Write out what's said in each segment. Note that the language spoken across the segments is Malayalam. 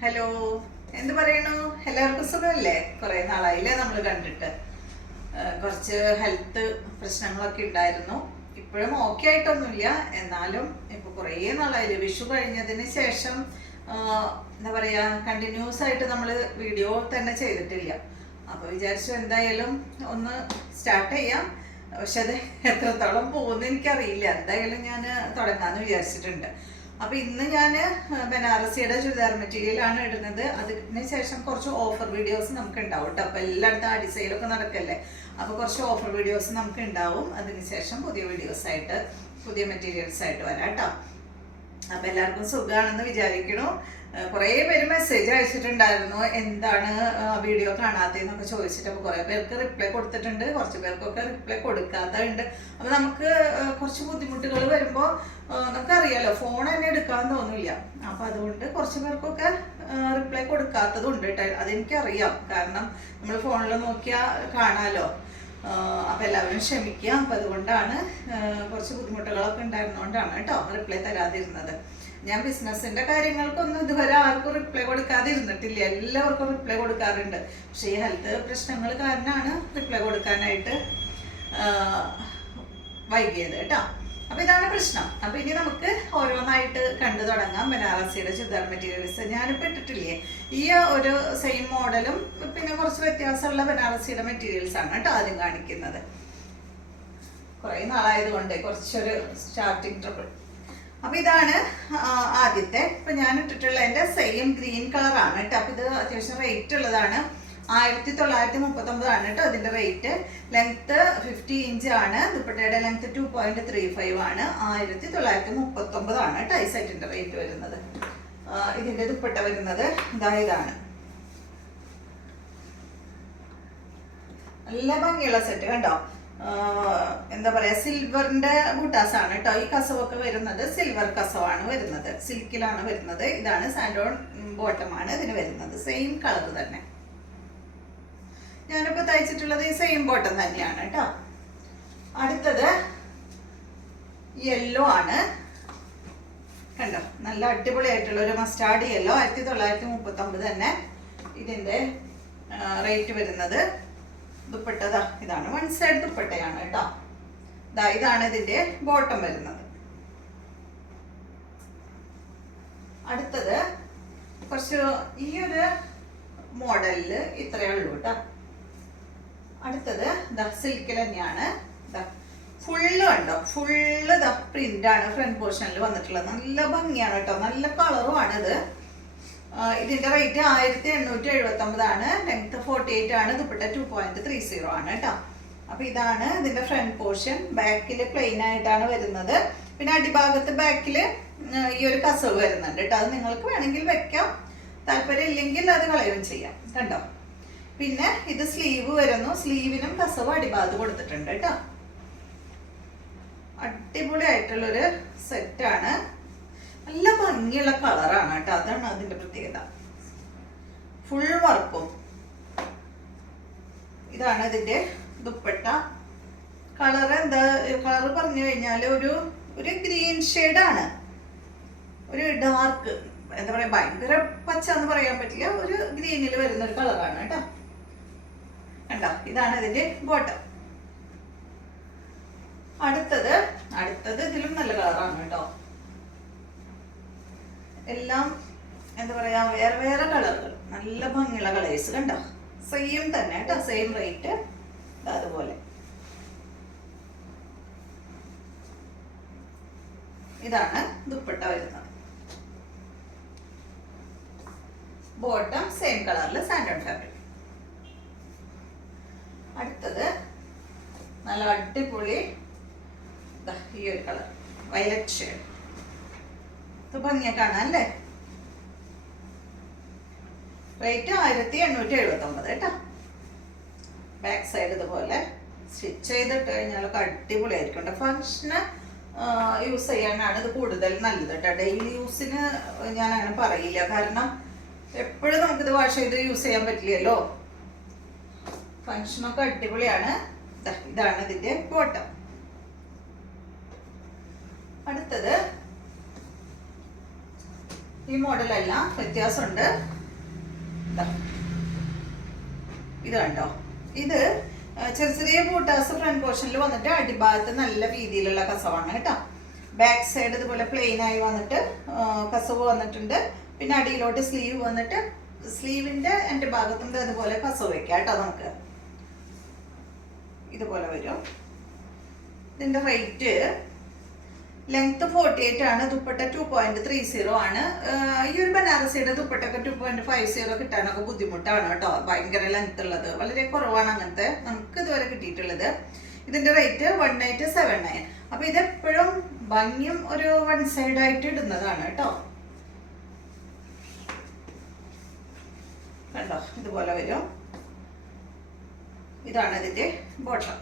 ഹലോ, എന്ത് പറയണു? എല്ലാവർക്കും സുഖമല്ലേ? കുറെ നാളായില്ലേ നമ്മൾ കണ്ടിട്ട്. കുറച്ച് ഹെൽത്ത് പ്രശ്നങ്ങളൊക്കെ ഉണ്ടായിരുന്നു. ഇപ്പോഴും ഓക്കെ ആയിട്ടൊന്നുമില്ല. എന്നാലും ഇപ്പൊ കുറേ നാളായില്ലേ വിഷു കഴിഞ്ഞതിന് ശേഷം. എന്താ പറയാ, കണ്ടിന്യൂസ് ആയിട്ട് നമ്മൾ വീഡിയോ തന്നെ ചെയ്തിട്ടില്ല. അപ്പൊ വിചാരിച്ചു എന്തായാലും ഒന്ന് സ്റ്റാർട്ട് ചെയ്യാം. പക്ഷെ അത് എത്രത്തോളം പോകുമെന്ന് എനിക്കറിയില്ല. എന്തായാലും ഞാൻ തുടങ്ങാന്ന് വിചാരിച്ചിട്ടുണ്ട്. അപ്പൊ ഇന്ന് ഞാൻ ബനാറസിയുടെ ചുരിദാർ മെറ്റീരിയൽ ആണ് ഇടുന്നത്. അതിന് ശേഷം കുറച്ച് ഓഫർ വീഡിയോസ് നമുക്ക് ഉണ്ടാവും കേട്ടോ. അപ്പൊ എല്ലായിടത്തും അടിസൈലൊക്കെ നടക്കല്ലേ. അപ്പൊ കുറച്ച് ഓഫർ വീഡിയോസ് നമുക്ക് ഉണ്ടാവും. അതിനുശേഷം പുതിയ വീഡിയോസ് ആയിട്ട് പുതിയ മെറ്റീരിയൽസ് ആയിട്ട് വരാം കേട്ടോ. അപ്പൊ എല്ലാവർക്കും സുഖമാണെന്ന് വിചാരിക്കണു. കുറേ പേര് മെസ്സേജ് അയച്ചിട്ടുണ്ടായിരുന്നു, എന്താണ് വീഡിയോ കാണാത്തതെന്നൊക്കെ ചോദിച്ചിട്ട്. അപ്പോൾ കുറേ പേർക്ക് റിപ്ലൈ കൊടുത്തിട്ടുണ്ട്, കുറച്ച് പേർക്കൊക്കെ റിപ്ലൈ കൊടുക്കാത്തതുണ്ട്. അപ്പോൾ നമുക്ക് കുറച്ച് ബുദ്ധിമുട്ടുകൾ വരുമ്പോൾ നമുക്കറിയാലോ, ഫോൺ തന്നെ എടുക്കാൻ തോന്നില്ല. അപ്പോൾ അതുകൊണ്ട് കുറച്ച് പേർക്കൊക്കെ റിപ്ലൈ കൊടുക്കാത്തതുണ്ട് കേട്ടോ. അതെനിക്കറിയാം, കാരണം നമ്മൾ ഫോണിൽ നോക്കിയാൽ കാണാമല്ലോ. അപ്പം എല്ലാവരും ക്ഷമിക്കുക. അപ്പം അതുകൊണ്ടാണ് കുറച്ച് ബുദ്ധിമുട്ടുകളൊക്കെ ഉണ്ടായിരുന്നുകൊണ്ടാണ് കേട്ടോ റിപ്ലൈ തരാതിരുന്നത്. ഞാൻ ബിസിനസ്സിന്റെ കാര്യങ്ങൾക്കൊന്നും ഇതുവരെ ആർക്കും റിപ്ലൈ കൊടുക്കാതിരുന്നിട്ടില്ല. എല്ലാവർക്കും റിപ്ലൈ കൊടുക്കാറുണ്ട്. പക്ഷേ ഈ ഹെൽത്ത് പ്രശ്നങ്ങൾ കാരണമാണ് റിപ്ലൈ കൊടുക്കാനായിട്ട് വൈകിയത് കേട്ടോ. അപ്പൊ ഇതാണ് പ്രശ്നം. അപ്പൊ ഇനി നമുക്ക് ഓരോന്നായിട്ട് കണ്ടു തുടങ്ങാം. ബനാറസിയുടെ ചുരിദാർ മെറ്റീരിയൽസ് ഞാനിപ്പോ ഇട്ടിട്ടില്ലേ, ഈ ഒരു സെയിം മോഡലും പിന്നെ കുറച്ച് വ്യത്യാസമുള്ള ബനാറസിയുടെ മെറ്റീരിയൽസ് ആണ് കേട്ടോ ആദ്യം കാണിക്കുന്നത്. കുറെ നാളായതുകൊണ്ട് കുറച്ചൊരു സ്റ്റാർട്ടിങ് ട്രബിൾ. അപ്പൊ ഇതാണ് ആദ്യത്തെ. ഇപ്പൊ ഞാൻ ഇട്ടിട്ടുള്ളതിന്റെ സെയിം ഗ്രീൻ കളറാണ് കേട്ടോ. അപ്പൊ ഇത് അത്യാവശ്യം റേറ്റ് ഉള്ളതാണ്. 1939 ആണ് കേട്ടോ അതിന്റെ റേറ്റ്. ലെങ്ത് 50 ഇഞ്ച് ആണ്. ദുപ്പട്ടയുടെ ലെങ്ത് 2.35 ആണ്. 1939 ആണ് കേട്ടോ ഈ സെറ്റിന്റെ റേറ്റ് വരുന്നത്. ഇതിന്റെ ദുപ്പട്ട വരുന്നത് ഇതാണ്. നല്ല ഭംഗിയുള്ള സെറ്റ് കണ്ടോ. എന്താ പറയാ, സിൽവറിന്റെ ബൂട്ടാസ് ആണ് കേട്ടോ. ഈ കസവൊക്കെ വരുന്നത് സിൽവർ കസവാണ് വരുന്നത്, സിൽക്കിലാണ് വരുന്നത്. ഇതാണ് സാൻഡോൺ ബോട്ടമാണ് ഇതിന് വരുന്നത്. സെയിം കളർ തന്നെ. ഞാനിപ്പോ തയ്ച്ചിട്ടുള്ളത് ഈ സെയിം ബോട്ടം തന്നെയാണ് കേട്ടോ. അടുത്തത് യെല്ലോ ആണ് കണ്ടോ. നല്ല അടിപൊളിയായിട്ടുള്ള ഒരു മസ്റ്റാർഡ് യെല്ലോ. 1939 തന്നെ ഇതിന്റെ റേറ്റ് വരുന്നത്. ദുപ്പട്ട ഇതാണ്, വൺ സൈഡ് ദുപ്പട്ടയാണ് കേട്ടോ. ഇതാണ് ഇതിന്റെ ബോട്ടം വരുന്നത്. അടുത്തത് കുറച്ച് ഈ ഒരു മോഡലില് ഇത്രയേ ഉള്ളൂ കേട്ടോ. അടുത്തത് സിൽക്കിൽ തന്നെയാണ്. ഫുള്ള് കണ്ടോ, ഫുള്ള് പ്രിന്റ് ആണ് ഫ്രണ്ട് പോർഷനിൽ വന്നിട്ടുള്ളത്. നല്ല ഭംഗിയാണ് കേട്ടോ, നല്ല കളറും ആണിത്. ഇതിന്റെ റേറ്റ് 1879 ആണ്. ലെങ്ത് 48 ആണ്. ദുപ്പട്ട 2.30 ആണ് കേട്ടോ. അപ്പൊ ഇതാണ് ഇതിന്റെ ഫ്രണ്ട് പോർഷൻ. ബാക്കിൽ പ്ലെയിൻ ആയിട്ടാണ് വരുന്നത്. പിന്നെ അടിഭാഗത്ത് ബാക്കിൽ ഈ ഒരു കസവ് വരുന്നുണ്ട് കേട്ടോ. അത് നിങ്ങൾക്ക് വേണമെങ്കിൽ വെക്കാം, താല്പര്യം ഇല്ലെങ്കിൽ അത് കളയുകയും ചെയ്യാം കണ്ടോ. പിന്നെ ഇത് സ്ലീവ് വരുന്നു. സ്ലീവിനും കസവ് അടിഭാഗത്ത് കൊടുത്തിട്ടുണ്ട് കേട്ടോ. അടിപൊളിയായിട്ടുള്ളൊരു സെറ്റാണ്. നല്ല ഭംഗിയുള്ള കളറാണ് കേട്ടോ. അതാണ് അതിന്റെ പ്രത്യേകത. ഫുൾ വർക്കും. ഇതാണ് ഇതിന്റെ ദുപ്പട്ട. കളർ എന്താ, കളർ പറഞ്ഞു കഴിഞ്ഞാല് ഒരു ഗ്രീൻ ഷെയ്ഡാണ്. ഒരു ഡാർക്ക്, എന്താ പറയാ, ഭയങ്കര പച്ച എന്ന് പറയാൻ പറ്റില്ല, ഒരു ഗ്രീനിൽ വരുന്ന ഒരു കളറാണ് കേട്ടോ. കണ്ടോ, ഇതാണ് ഇതിന്റെ ബോട്ടം. അടുത്തത് ഇതിലും നല്ല കളറാണ് കേട്ടോ. എല്ലാം എന്താ പറയാ, വേറെ വേറെ കളറുകൾ, നല്ല ഭംഗിയുള്ള കളേഴ്സ് കണ്ടോ. സെയിം തന്നെ കേട്ടോ, സെയിം റേറ്റ്. അതുപോലെ ഇതാണ് ദുപ്പട്ട വരുന്നത്. ബോട്ടം സെയിം കളറിൽ സാൻഡൺ ഫാബ്രിക്. അടുത്തത് നല്ല അടിപൊളി ഈ ഒരു കളർ, വയലറ്റ് ഷെയ്ഡ്. ഇത് ഭംഗിയെ കാണാൻ അല്ലേ. റേറ്റ് 1879 കേട്ടോ. ബാക്ക് സൈഡ് ഇതുപോലെ സ്റ്റിച്ച് ചെയ്തിട്ട് കഴിഞ്ഞാലൊക്കെ അടിപൊളിയായിരിക്കും കേട്ടോ. ഫംഗ്ഷന് യൂസ് ചെയ്യാനാണ് ഇത് കൂടുതൽ നല്ലത് കേട്ടോ. ഡെയിലി യൂസിന് ഞാൻ അങ്ങനെ പറയില്ല, കാരണം എപ്പോഴും നമുക്കിത് വാഷ് ചെയ്ത് യൂസ് ചെയ്യാൻ പറ്റില്ലല്ലോ. ഫംഗ്ഷനൊക്കെ അടിപൊളിയാണ്. ഇതാണ് ഇതിന്റെ ബോട്ടം. അടുത്തത് ഈ മോഡലെല്ലാം വ്യത്യാസമുണ്ട്. ഇത് കണ്ടോ, ഇത് ചെറിയ ചെറിയ ബൂട്ടാസ് ഫ്രണ്ട് പോർഷനിൽ വന്നിട്ട് അടിഭാഗത്ത് നല്ല രീതിയിലുള്ള കസവാണ് കേട്ടോ. ബാക്ക് സൈഡ് ഇതുപോലെ പ്ലെയിൻ ആയി വന്നിട്ട് കസവ് വന്നിട്ടുണ്ട്. പിന്നെ അടിയിലോട്ട് സ്ലീവ് വന്നിട്ട് സ്ലീവിന്റെ എൻ്റെ ഭാഗത്തും അതുപോലെ കസവ് വെക്കാം കേട്ടോ. നമുക്ക് ഇതുപോലെ വരും. ഇതിന്റെ റേറ്റ് ലെങ്ത് 48 ആണ്. ദുപ്പട്ട 2.30 ആണ്. ഈ ഒരു ബനാറസിയുടെ ദുപ്പട്ടൊക്കെ 2.50 കിട്ടാനൊക്കെ ബുദ്ധിമുട്ടാണ് കേട്ടോ. ഭയങ്കര ലെങ്ത് ഉള്ളത് വളരെ കുറവാണ് അങ്ങനത്തെ നമുക്ക് ഇതുവരെ കിട്ടിയിട്ടുള്ളത്. ഇതിന്റെ റേറ്റ് 1879. അപ്പൊ ഇതെപ്പോഴും ഭംഗിയും ഒരു വൺ സൈഡ് ആയിട്ട് ഇടുന്നതാണ് കേട്ടോ. കണ്ടോ, ഇതുപോലെ വരും. ഇതാണ് ഇതിന്റെ ബോട്ടം.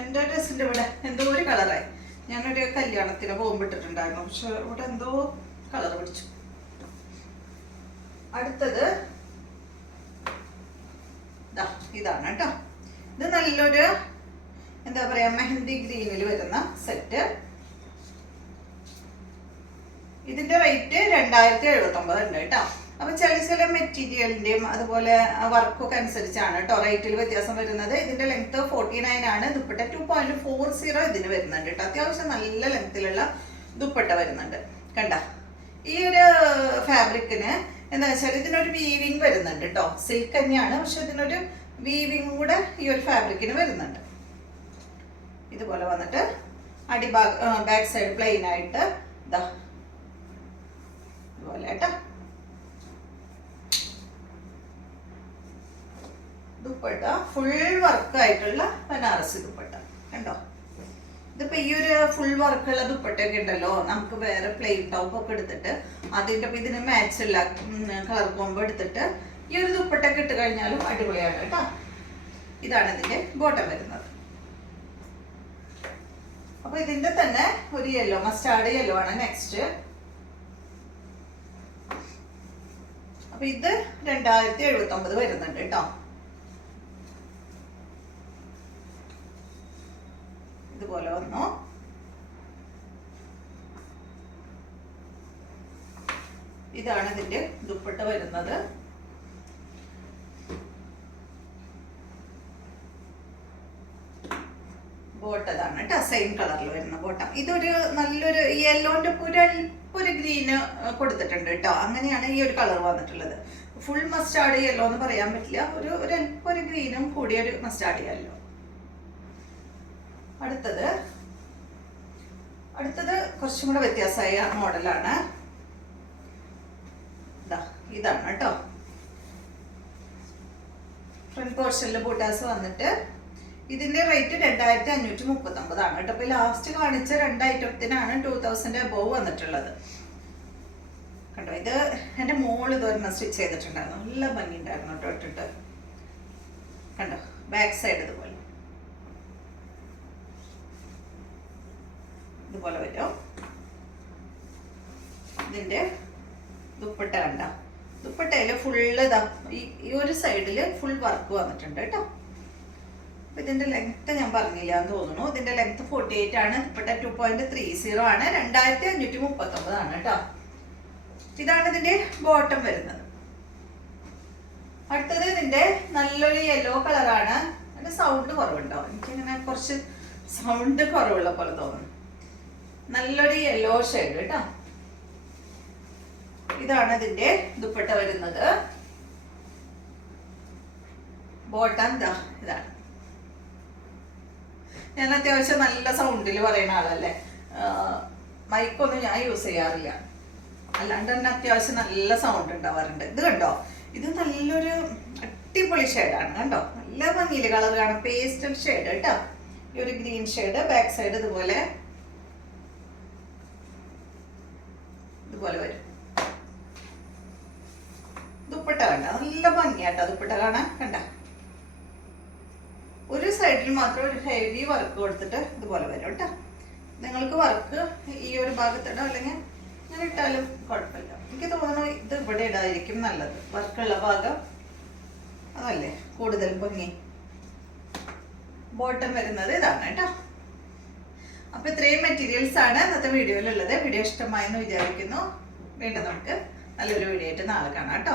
എൻ്റെ ഡ്രസ്സിന്റെ ഇവിടെ എന്തോ ഒരു കളറായി. ഞാനൊരു കല്യാണത്തിന് പോകുമ്പോട്ടിട്ടുണ്ടായിരുന്നു, പക്ഷെ ഇവിടെ എന്തോ കളർ പിടിച്ചു. അടുത്തത് ഇതാണ് കേട്ടോ. ഇത് നല്ലൊരു എന്താ പറയാ മെഹന്തി ഗ്രീനിൽ വരുന്ന സെറ്റ്. ഇതിന്റെ റേറ്റ് 2079 ഉണ്ട് കേട്ടോ. അപ്പൊ ചില മെറ്റീരിയലിന്റെയും അതുപോലെ വർക്കൊക്കെ അനുസരിച്ചാണ് കേട്ടോ റേറ്റിൽ വ്യത്യാസം വരുന്നത്. ഇതിന്റെ ലെങ്ത് 49 ആണ്. ദുപ്പട്ട 2.40 ഇതിന് വരുന്നുണ്ട് കേട്ടോ. അത്യാവശ്യം നല്ല ലെങ്ത്തിലുള്ള ദുപ്പട്ട വരുന്നുണ്ട്. കണ്ട, ഈ ഒരു ഫാബ്രിക്കിന് എന്താ വെച്ചാൽ ഇതിനൊരു വീവിങ് വരുന്നുണ്ട് കേട്ടോ. സിൽക്ക് തന്നെയാണ്, പക്ഷെ ഇതിനൊരു വീവിങ് കൂടെ ഈ ഒരു ഫാബ്രിക്കിന് വരുന്നുണ്ട്. ഇതുപോലെ വന്നിട്ട് ബാക്ക് സൈഡ് പ്ലെയിൻ ആയിട്ട് ഇതാ ഇതുപോലെ കേട്ടോ. ദുപ്പട്ട ഫുൾ വർക്ക് ആയിട്ടുള്ള ബനാറസി ദുപ്പട്ട കണ്ടോ. ഇതിപ്പോ ഈ ഒരു ഫുൾ വർക്കുള്ള ദുപ്പട്ടയൊക്കെ ഉണ്ടല്ലോ, നമുക്ക് വേറെ പ്ലെയിൻ ടോപ്പ് ഒക്കെ എടുത്തിട്ട് അതിന്റെ ഇതിന് മാച്ചുള്ള കളർ കോമ്പോ എടുത്തിട്ട് ഈ ഒരു ദുപ്പട്ടൊക്കെ ഇട്ട് കഴിഞ്ഞാലും അടിപൊളിയാണ് കേട്ടോ. ഇതാണ് ഇതിന്റെ ബോട്ടം വരുന്നത്. അപ്പൊ ഇതിന്റെ തന്നെ ഒരു യെല്ലോ, മസ്റ്റാർഡ് യെല്ലോ ആണ് നെക്സ്റ്റ്. അപ്പൊ ഇത് 2079 വരുന്നുണ്ട് കേട്ടോ. ഇതുപോലെ വന്നു. ഇതാണ് ഇതിന്റെ ദുപ്പട്ട വരുന്നത്. ബോട്ടതാണ് കേട്ടോ, സെയിം കളറിൽ വരുന്ന ബോട്ടം. ഇതൊരു നല്ലൊരു യെല്ലോന്റെ ഒരു ഗ്രീന് കൊടുത്തിട്ടുണ്ട് കേട്ടോ. അങ്ങനെയാണ് ഈ ഒരു കളർ വന്നിട്ടുള്ളത്. ഫുൾ മസ്റ്റാർഡ് യെല്ലോ എന്ന് പറയാൻ പറ്റില്ല, ഒരു ഗ്രീനും കൂടിയ ഒരു മസ്റ്റാർഡ് യെല്ലോ. അടുത്തത് കുറച്ചും കൂടെ വ്യത്യാസമായ മോഡലാണ്. ഇതാണ് കേട്ടോ. ഫ്രണ്ട് പോർഷനിൽ ബൂട്ടാസ് വന്നിട്ട് ഇതിന്റെ റേറ്റ് 2539 ആണ് കേട്ടോ. അപ്പൊ ലാസ്റ്റ് കാണിച്ച 2 ഐറ്റത്തിനാണ് 2000 അബോവ് വന്നിട്ടുള്ളത്. കണ്ടോ, ഇത് എന്റെ മോള് ഇതൊരെണ്ണം സ്റ്റിച്ച് ചെയ്തിട്ടുണ്ടായിരുന്നു. നല്ല ഭംഗി ഉണ്ടായിരുന്നു കേട്ടോ ഇട്ടിട്ട്. കണ്ടോ, ബാക്ക് സൈഡ് ഇതുപോലെ വരും. ഇതിന്റെ ദുപ്പട്ട കണ്ട, ദുപ്പട്ടയില് ഫുള്ള് ഈ ഒരു സൈഡില് ഫുൾ വർക്ക് വന്നിട്ടുണ്ട് കേട്ടോ. അപ്പൊ ഇതിന്റെ ലെങ്ത് ഞാൻ പറഞ്ഞില്ല എന്ന് തോന്നുന്നു. ഇതിന്റെ ലെങ്ത് 48 ആണ്. ദുപ്പട്ട 2.30 ആണ്. 2539 ആണ് കേട്ടോ. ഇതാണ് ഇതിന്റെ ബോട്ടം വരുന്നത്. അടുത്തത് ഇതിന്റെ നല്ലൊരു യെല്ലോ കളറാണ്. അതിന്റെ സൗണ്ട് കുറവുണ്ടോ? എനിക്കിങ്ങനെ കുറച്ച് സൗണ്ട് കുറവുള്ള പോലെ തോന്നുന്നു. നല്ലൊരു യെല്ലോ ഷെയ്ഡ് കേട്ടോ. ഇതാണ് ഇതിന്റെ ദുപ്പട്ട വരുന്നത്. ബോട്ടം ഇതാണ്. ഞാൻ അത്യാവശ്യം നല്ല സൗണ്ടിൽ പറയുന്ന ആളല്ലേ. മൈക്കൊന്നും ഞാൻ യൂസ് ചെയ്യാറില്ല, അല്ലാണ്ട് തന്നെ അത്യാവശ്യം നല്ല സൗണ്ട് ഉണ്ടാവാറുണ്ട്. ഇത് കണ്ടോ, ഇത് നല്ലൊരു അടിപൊളി ഷെയ്ഡാണ് കണ്ടോ. നല്ല ഭംഗിയില് കളർ കാണാം. പേസ്റ്റൽ ഷെയ്ഡ് കേട്ടോ. ഈ ഒരു ഗ്രീൻ ഷെയ്ഡ്. ബാക്ക് സൈഡ് ഇതുപോലെ വരും. ദുപ്പട്ട കണ്ട, നല്ല ഭംഗിയാട്ടോ ദുപ്പട്ട കാണാൻ. കണ്ട, ഒരു സൈഡിൽ മാത്രം ഒരു ഹെവി വർക്ക് കൊടുത്തിട്ട് ഇതുപോലെ വരും കേട്ടോ. നിങ്ങൾക്ക് വർക്ക് ഈ ഒരു ഭാഗത്തിടാം, അല്ലെങ്കിൽ ഞാൻ ഇട്ടാലും കുഴപ്പമില്ല. എനിക്ക് തോന്നുന്നു ഇത് ഇവിടെ ഇടായിരിക്കും നല്ലത്. വർക്കുള്ള ഭാഗം അതല്ലേ കൂടുതൽ ഭംഗി. ബോട്ടം വരുന്നത് ഇതാണ് കേട്ടോ. അപ്പൊ ഇത്രയും മെറ്റീരിയൽസ് ആണ് ഇന്നത്തെ വീഡിയോയിലുള്ളത്. വീഡിയോ ഇഷ്ടമായെന്ന് വിചാരിക്കുന്നു. വീണ്ടും നമുക്ക് നല്ലൊരു വീഡിയോ ആയിട്ട് നാളെ കാണാം കേട്ടോ.